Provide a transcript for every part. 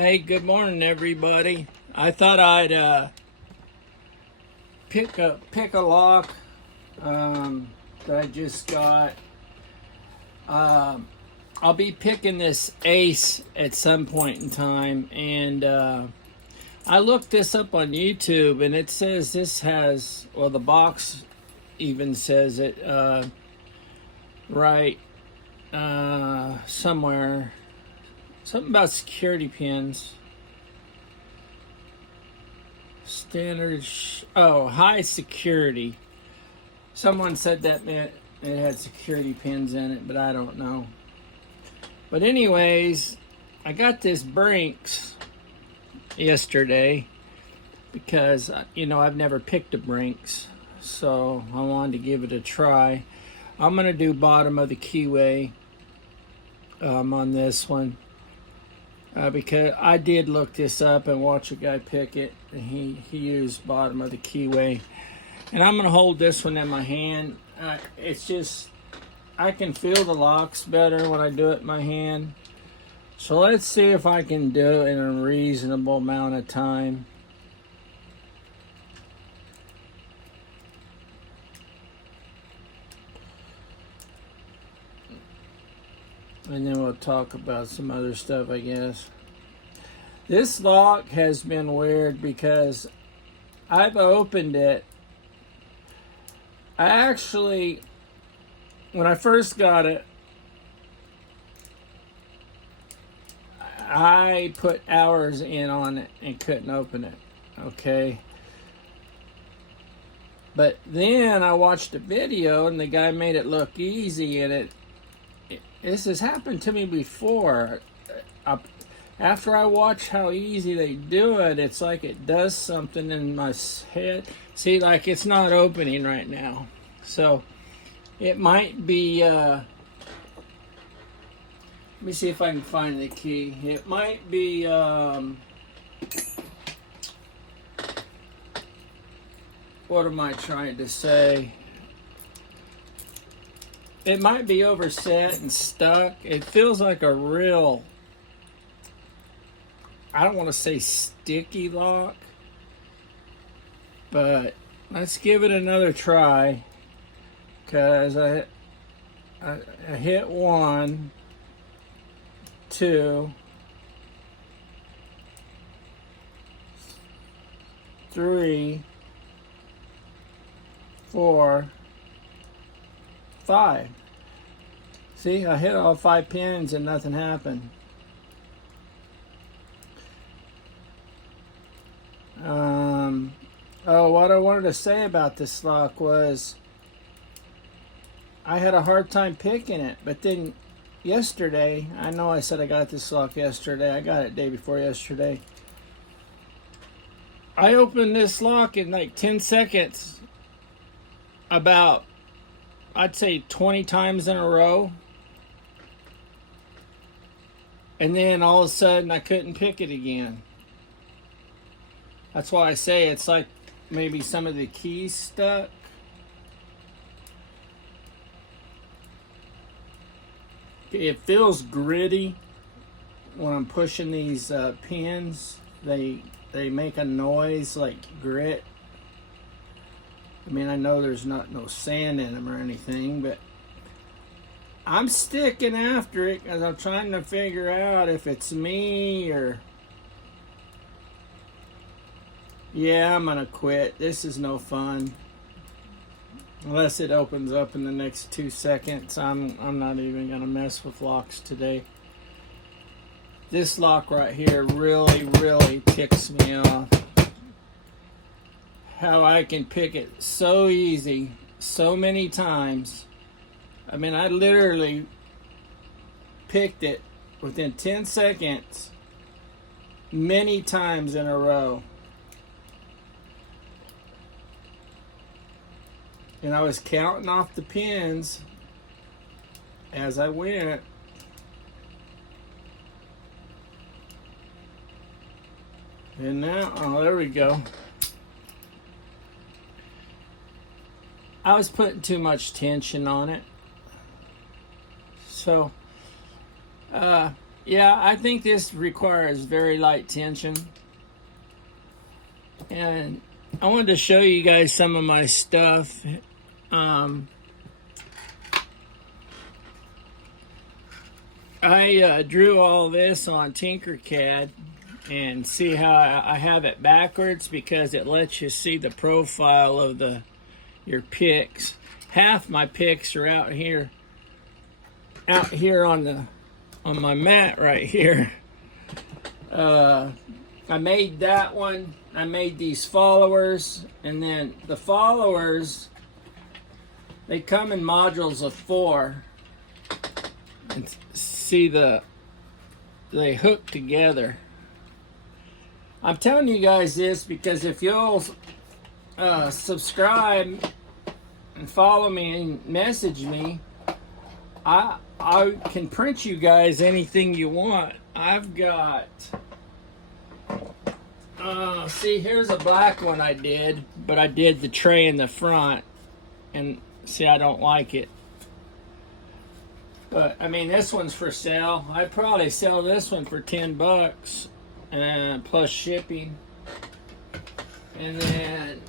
Hey, good morning, everybody. I thought I'd pick a lock that I just got. I'll be picking this Ace at some point in time, and I looked this up on YouTube, and it says this has, well, the box even says it right somewhere. Something about security pins. Standard. High security. Someone said that meant it had security pins in it, but I don't know. But anyways, I got this Brinks yesterday because, I've never picked a Brinks. So I wanted to give it a try. I'm going to do bottom of the keyway on this one. Because I did look this up and watch a guy pick it. And he used bottom of the keyway. And I'm going to hold this one in my hand. It's just, I can feel the locks better when I do it in my hand. So let's see if I can do it in a reasonable amount of time. And then we'll talk about some other stuff, I guess. This lock has been weird because I've opened it. When I first got it, I put hours in on it and couldn't open it, okay? But then I watched a video and the guy made it look easy, and this has happened to me before. After I watch how easy they do it, it's like it does something in my head. See, like it's not opening right now. So it might be, let me see if I can find the key. It might be, what am I trying to say? It might be overset and stuck. It feels like a real, I don't want to say sticky lock, but let's give it another try. Because I hit 1, 2, 3, 4, 5. See, I hit all 5 pins and nothing happened. What I wanted to say about this lock was I had a hard time picking it, but then yesterday, I know I said I got this lock yesterday. I got it day before yesterday. I opened this lock in like 10 seconds about, I'd say 20 times in a row. And then all of a sudden I couldn't pick it again. That's why I say it's like maybe some of the keys stuck. It feels gritty when I'm pushing these pins. They make a noise like grit. I mean, I know there's no sand in them or anything, but I'm sticking after it because I'm trying to figure out if it's me or... Yeah, I'm gonna quit. This is no fun. Unless it opens up in the next 2 seconds, I'm not even gonna mess with locks today. This lock right here really, really ticks me off. How I can pick it so easy, so many times. I mean, I literally picked it within 10 seconds, many times in a row. And I was counting off the pins as I went. And now, oh, there we go. I was putting too much tension on it. So, yeah, yeah, I think this requires very light tension. And I wanted to show you guys some of my stuff. I drew all this on Tinkercad, and see how I have it backwards because it lets you see the profile of your picks. Half my picks are out here on my mat right here. I made that one. I made these followers, and then the followers, they come in modules of 4. And see they hook together. I'm telling you guys this because if you'll subscribe and follow me and message me, I can print you guys anything you want. I've got see, here's a black one I did, but I did the tray in the front, and see, I don't like it. But I mean, this one's for sale. I'd probably sell this one for $10 and plus shipping. And then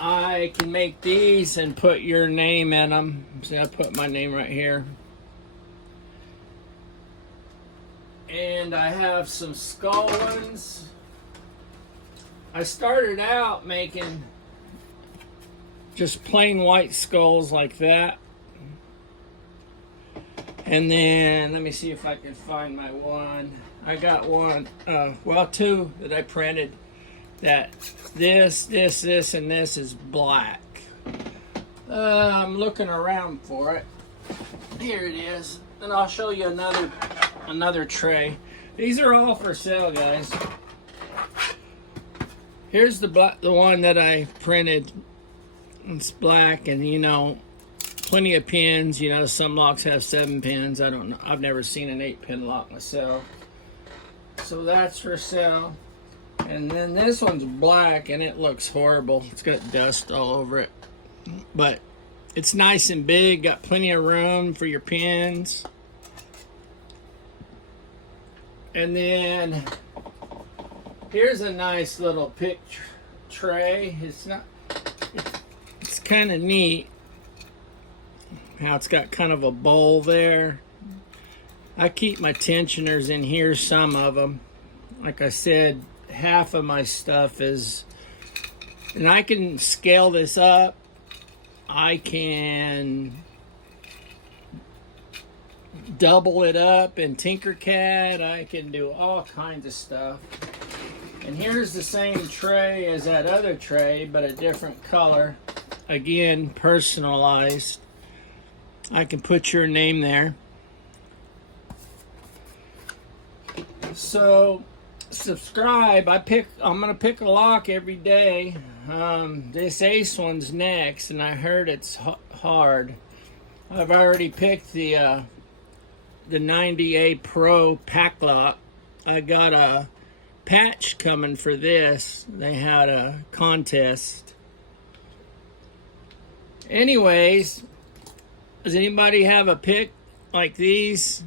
I can make these and put your name in them. See, I put my name right here. And I have some skull ones. I started out making just plain white skulls like that. And then, let me see if I can find my one. I got one, well, 2 that I printed. That this, and this is black. I'm looking around for it. Here it is. And I'll show you another tray. These are all for sale, guys. Here's the one that I printed. It's black, and you know, plenty of pins. You know, some locks have 7 pins. I don't know. I've never seen an 8-pin lock myself. So that's for sale. And then this one's black, and it looks horrible. It's got dust all over it. But it's nice and big. Got plenty of room for your pins. And then here's a nice little pick tray. It's kind of neat how it's got kind of a bowl there. I keep my tensioners in here, some of them. Like I said, half of my stuff is, and I can scale this up. I can double it up in Tinkercad. I can do all kinds of stuff. And here's the same tray as that other tray, but a different color. Again, personalized. I can put your name there. So subscribe. I'm gonna pick a lock every day. This Ace one's next, and I heard it's hard. I've already picked the 90A Pro pack lock. I got a patch coming for this. They had a contest. Anyways, does anybody have a pick like these?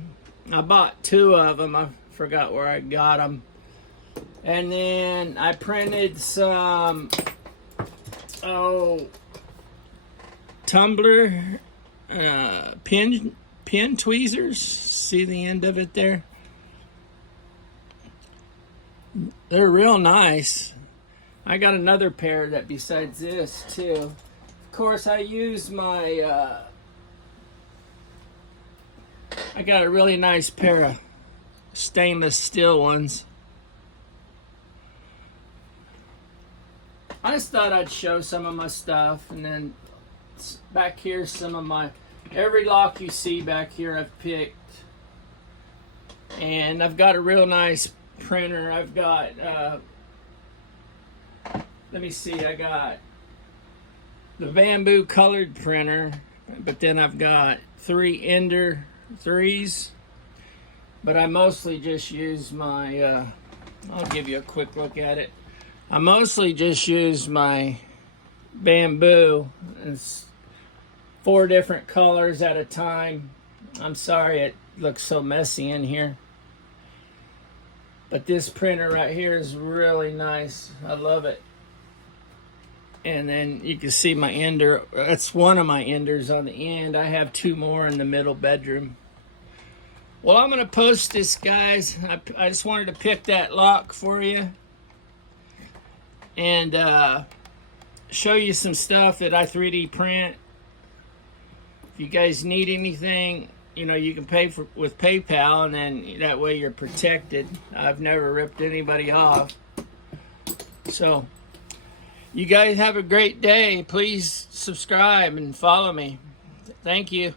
I bought 2 of them. I forgot where I got them. And then I printed some tumbler pin tweezers. See the end of it there? They're real nice. I got another pair that besides this too. Of course, I use my I got a really nice pair of stainless steel ones. I just thought I'd show some of my stuff, and then back here some of my, every lock you see back here I've picked. And I've got a real nice printer. I've got, let me see, I got the bamboo colored printer, but then I've got 3 Ender 3s. But I mostly just use my, I'll give you a quick look at it. I mostly just use my bamboo. It's 4 different colors at a time. I'm sorry it looks so messy in here. But this printer right here is really nice. I love it. And then you can see my ender. That's one of my enders on the end. I have 2 more in the middle bedroom. Well, I'm going to post this, guys. I just wanted to pick that lock for you. And show you some stuff that I 3D print. If you guys need anything, you know, you can pay for with PayPal, and then that way you're protected. I've never ripped anybody off. So, you guys have a great day. Please subscribe and follow me. Thank you.